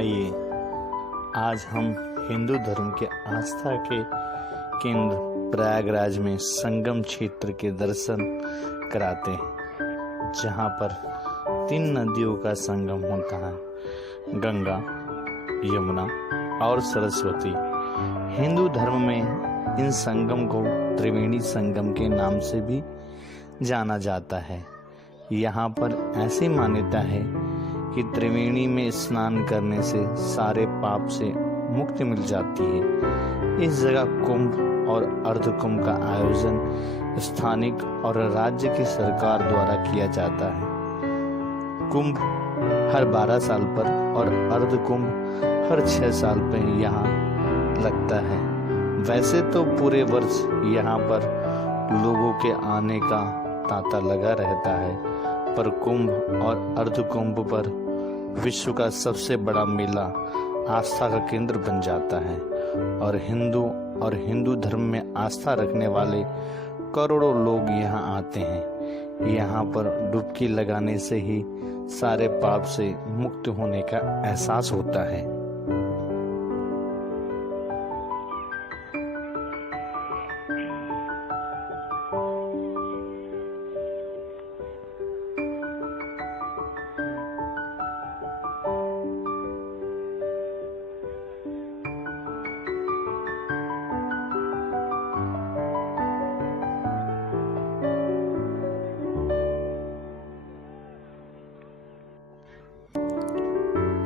आइए आज हम हिंदू धर्म के आस्था के केंद्र प्रयागराज में संगम क्षेत्र के दर्शन कराते हैं, जहाँ पर 3 नदियों का संगम होता है, गंगा, यमुना और सरस्वती। हिंदू धर्म में इन संगम को त्रिवेणी संगम के नाम से भी जाना जाता है। यहाँ पर ऐसी मान्यता है कि त्रिवेणी में स्नान करने से सारे पाप से मुक्ति मिल जाती है। इस जगह कुंभ और अर्ध कुंभ का आयोजन स्थानिक और राज्य की सरकार द्वारा किया जाता है। कुंभ हर 12 साल पर और अर्ध कुंभ हर 6 साल पर यहाँ लगता है। वैसे तो पूरे वर्ष यहाँ पर लोगों के आने का तांता लगा रहता है, पर कुंभ और अर्ध कुंभ पर विश्व का सबसे बड़ा मेला आस्था का केंद्र बन जाता है और हिंदू धर्म में आस्था रखने वाले करोड़ों लोग यहाँ आते हैं। यहाँ पर डुबकी लगाने से ही सारे पाप से मुक्त होने का एहसास होता है।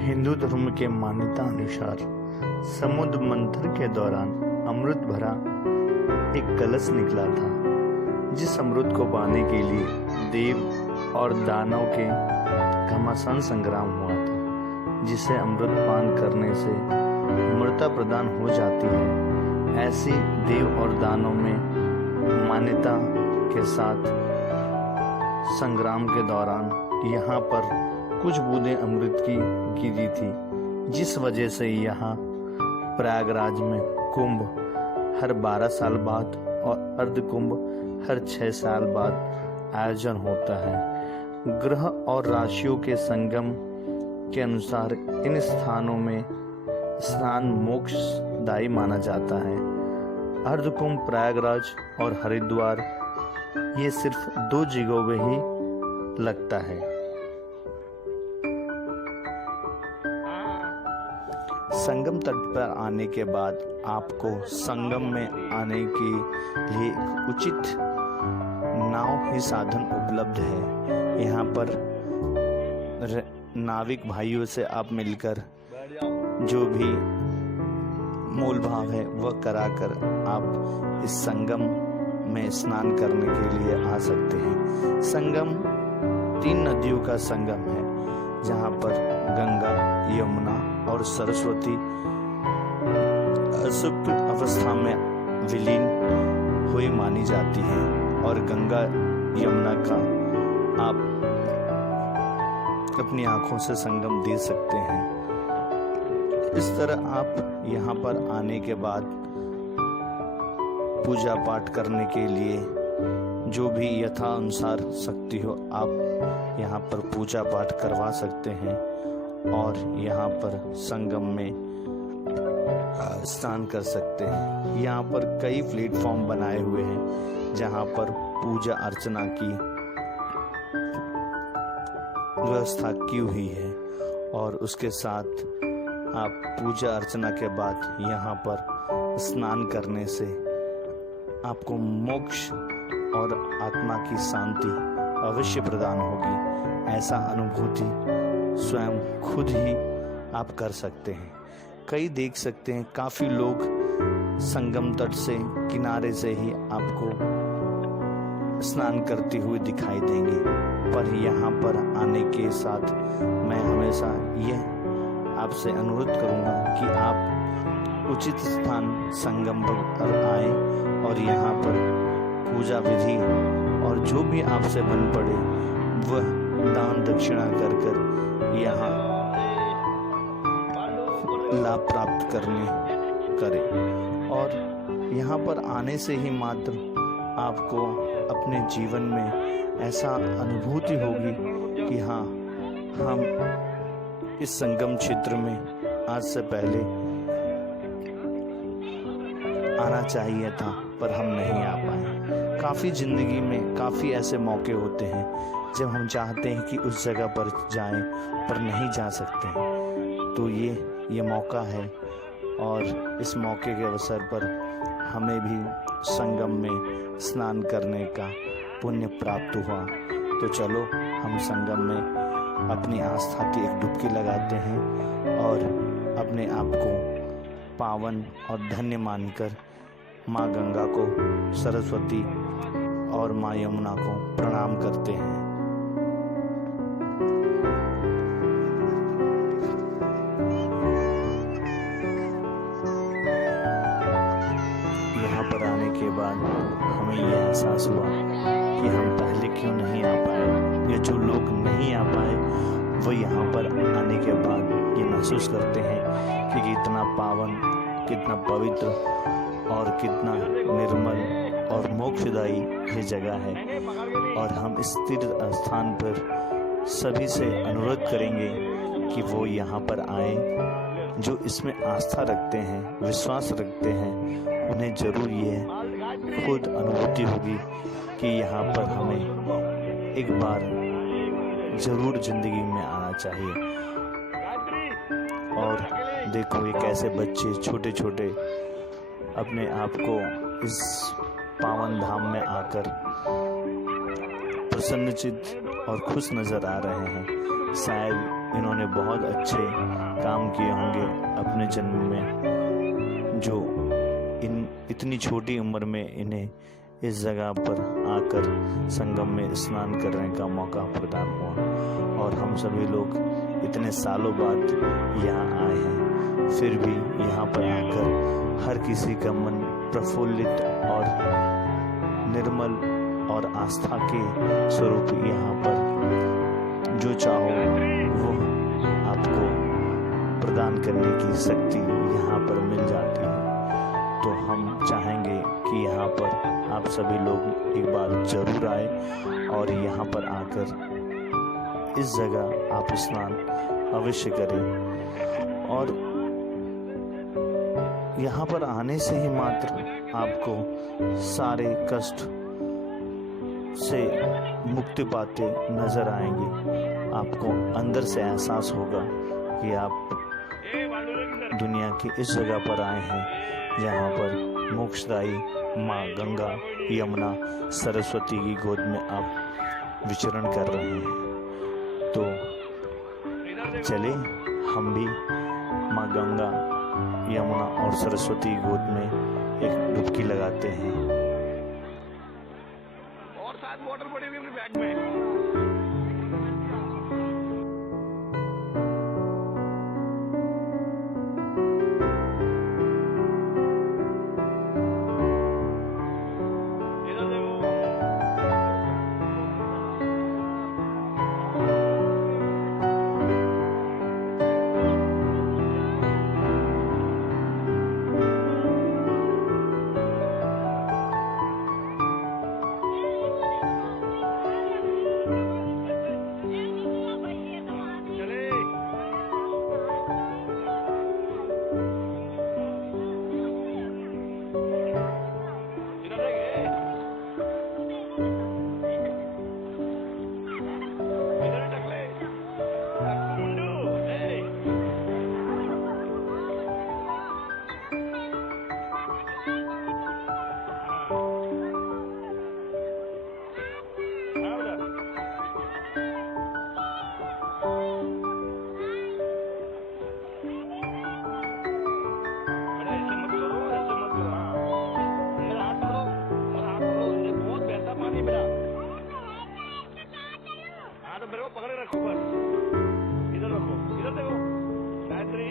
हिंदू धर्म के मान्यता अनुसार समुद्र मंथन के दौरान अमृत भरा एक कलश निकला था, जिस अमृत को पाने के लिए देव और दानव के घमासान संग्राम हुआ था, जिसे अमृत पान करने से अमृता प्रदान हो जाती है। ऐसी देव और दानव में मान्यता के साथ संग्राम के दौरान यहाँ पर कुछ बूंदें अमृत की गिरी थी, जिस वजह से यहाँ प्रयागराज में कुंभ हर 12 साल बाद और अर्ध कुंभ हर 6 साल बाद आयोजन होता है। ग्रह और राशियों के संगम के अनुसार इन स्थानों में स्नान मोक्षदायी माना जाता है। अर्ध कुंभ प्रयागराज और हरिद्वार ये सिर्फ 2 जगहों में ही लगता है। संगम तट पर आने के बाद आपको संगम में आने के लिए उचित नाव ही साधन उपलब्ध है। यहाँ पर नाविक भाइयों से आप मिलकर जो भी मूल भाव है वह कराकर आप इस संगम में स्नान करने के लिए आ सकते हैं। संगम 3 नदियों का संगम है, जहाँ पर गंगा, यमुना और सरस्वती असुप्त अवस्था में विलीन हुई मानी जाती है और गंगा यमुना का आप अपनी आंखों से संगम देख सकते हैं। इस तरह आप यहाँ पर आने के बाद पूजा पाठ करने के लिए जो भी यथा अनुसार शक्ति हो आप यहाँ पर पूजा पाठ करवा सकते हैं और यहाँ पर संगम में स्नान कर सकते हैं। यहाँ पर कई प्लेटफॉर्म बनाए हुए हैं, जहाँ पर पूजा अर्चना की व्यवस्था की हुई है और उसके साथ आप पूजा अर्चना के बाद यहाँ पर स्नान करने से आपको मोक्ष और आत्मा की शांति अवश्य प्रदान होगी। ऐसा अनुभूति स्वयं खुद ही आप कर सकते हैं। कई देख सकते हैं काफ़ी लोग संगम तट से किनारे से ही आपको स्नान करते हुए दिखाई देंगे, पर यहाँ पर आने के साथ मैं हमेशा यह आपसे अनुरोध करूँगा कि आप उचित स्थान संगम पर आएं और यहाँ पर पूजा विधि और जो भी आपसे बन पड़े वह दान दक्षिणा कर कर यहाँ लाभ प्राप्त करें। और यहाँ पर आने से ही मात्र आपको अपने जीवन में ऐसा अनुभूति होगी कि हाँ, हम इस संगम क्षेत्र में आज से पहले आना चाहिए था, पर हम नहीं आ पाए। काफ़ी ज़िंदगी में काफ़ी ऐसे मौके होते हैं जब हम चाहते हैं कि उस जगह पर जाएं, पर नहीं जा सकते हैं। तो ये मौका है, और इस मौके के अवसर पर हमें भी संगम में स्नान करने का पुण्य प्राप्त हुआ। तो चलो हम संगम में अपनी आस्था की एक डुबकी लगाते हैं और अपने आप को पावन और धन्य मानकर माँ गंगा को, सरस्वती और माँ यमुना को प्रणाम करते हैं। यहाँ पर आने के बाद हमें यह एहसास हुआ कि हम पहले क्यों नहीं आ पाए, या जो लोग नहीं आ पाए वो यहाँ पर आने के बाद ये महसूस करते हैं कि कितना पावन, कितना पवित्र और कितना निर्मल और मोक्षदायी ये जगह है। और हम इस तीर्थ स्थान पर सभी से अनुरोध करेंगे कि वो यहाँ पर आए। जो इसमें आस्था रखते हैं, विश्वास रखते हैं, उन्हें जरूर ये खुद अनुभूति होगी कि यहाँ पर हमें एक बार जरूर जिंदगी में आना चाहिए। और देखो ये कैसे बच्चे छोटे छोटे अपने आप को इस पावन धाम में आकर प्रसन्नचित्त और खुश नजर आ रहे हैं। शायद इन्होंने बहुत अच्छे काम किए होंगे अपने जन्म में, जो इतनी छोटी उम्र में इन्हें इस जगह पर आकर संगम में स्नान करने का मौका प्रदान हुआ। और हम सभी लोग इतने सालों बाद यहाँ आए हैं, फिर भी यहाँ पर आकर हर किसी का मन प्रफुल्लित और निर्मल और आस्था के स्वरूप यहाँ पर जो चाहो वो आपको प्रदान करने की शक्ति यहाँ पर मिल जाती है। तो हम चाहेंगे कि यहाँ पर आप सभी लोग एक बार जरूर आए और यहाँ पर आकर इस जगह आप स्नान अवश्य करें। और यहाँ पर आने से ही मात्र आपको सारे कष्ट से मुक्ति पाते नजर आएंगे। आपको अंदर से एहसास होगा कि आप दुनिया की इस जगह पर आए हैं जहाँ पर मोक्षदायी माँ गंगा, यमुना, सरस्वती की गोद में आप विचरण कर रहे हैं। तो चले हम भी माँ गंगा, यमुना और सरस्वती की गोद में एक डुबकी लगाते हैं। और साथ बोतल पड़ी हुई अपने बैग में। पकड़े रखो बस, इधर रखो, इधर देखो गायत्री।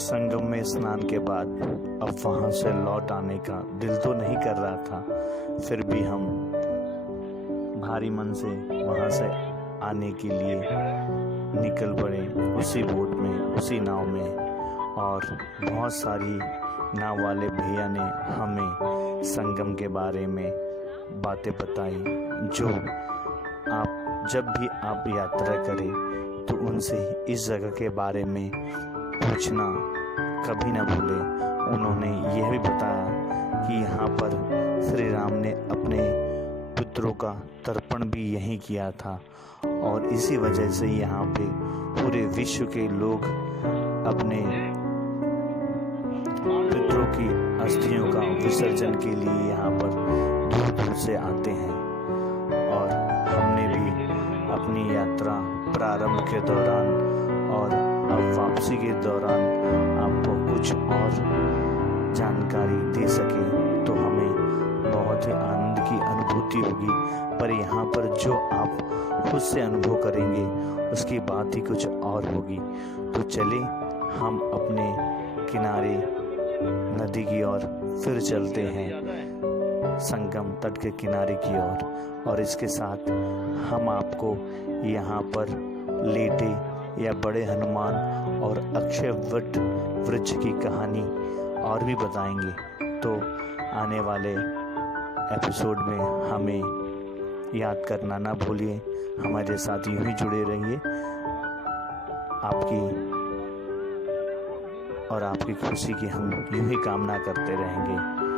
संगम में स्नान के बाद अब वहाँ से लौट आने का दिल तो नहीं कर रहा था, फिर भी हम भारी मन से वहाँ से आने के लिए निकल पड़े उसी बोट में, उसी नाव में। और बहुत सारी नाव वाले भैया ने हमें संगम के बारे में बातें बताई, जो आप जब भी आप यात्रा करें तो उनसे इस जगह के बारे में पूछना कभी ना भूलें। उन्होंने यह भी बताया कि यहाँ पर श्री राम ने अपने पुत्रों का तर्पण भी यहीं किया था, और इसी वजह से यहाँ पे पूरे विश्व के लोग अपने पितरों की अस्थियों का विसर्जन के लिए यहाँ पर दूर दूर से आते हैं। और हमने भी अपनी यात्रा प्रारंभ के दौरान और अब वापसी के दौरान आपको कुछ और जानकारी दे सके तो हमें बहुत ही आनंद की अनुभूति होगी। पर यहाँ पर जो आप खुद से अनुभव करेंगे उसकी बात ही कुछ और होगी। तो चले हम अपने किनारे नदी की ओर फिर चलते हैं, संगम तट के किनारे की ओर। और इसके साथ हम आपको यहाँ पर लेटे या बड़े हनुमान और अक्षय वट वृक्ष की कहानी और भी बताएंगे। तो आने वाले एपिसोड में हमें याद करना ना भूलिए, हमारे साथ यूं ही जुड़े रहिए। आपकी और आपकी खुशी की हम यूं ही कामना करते रहेंगे।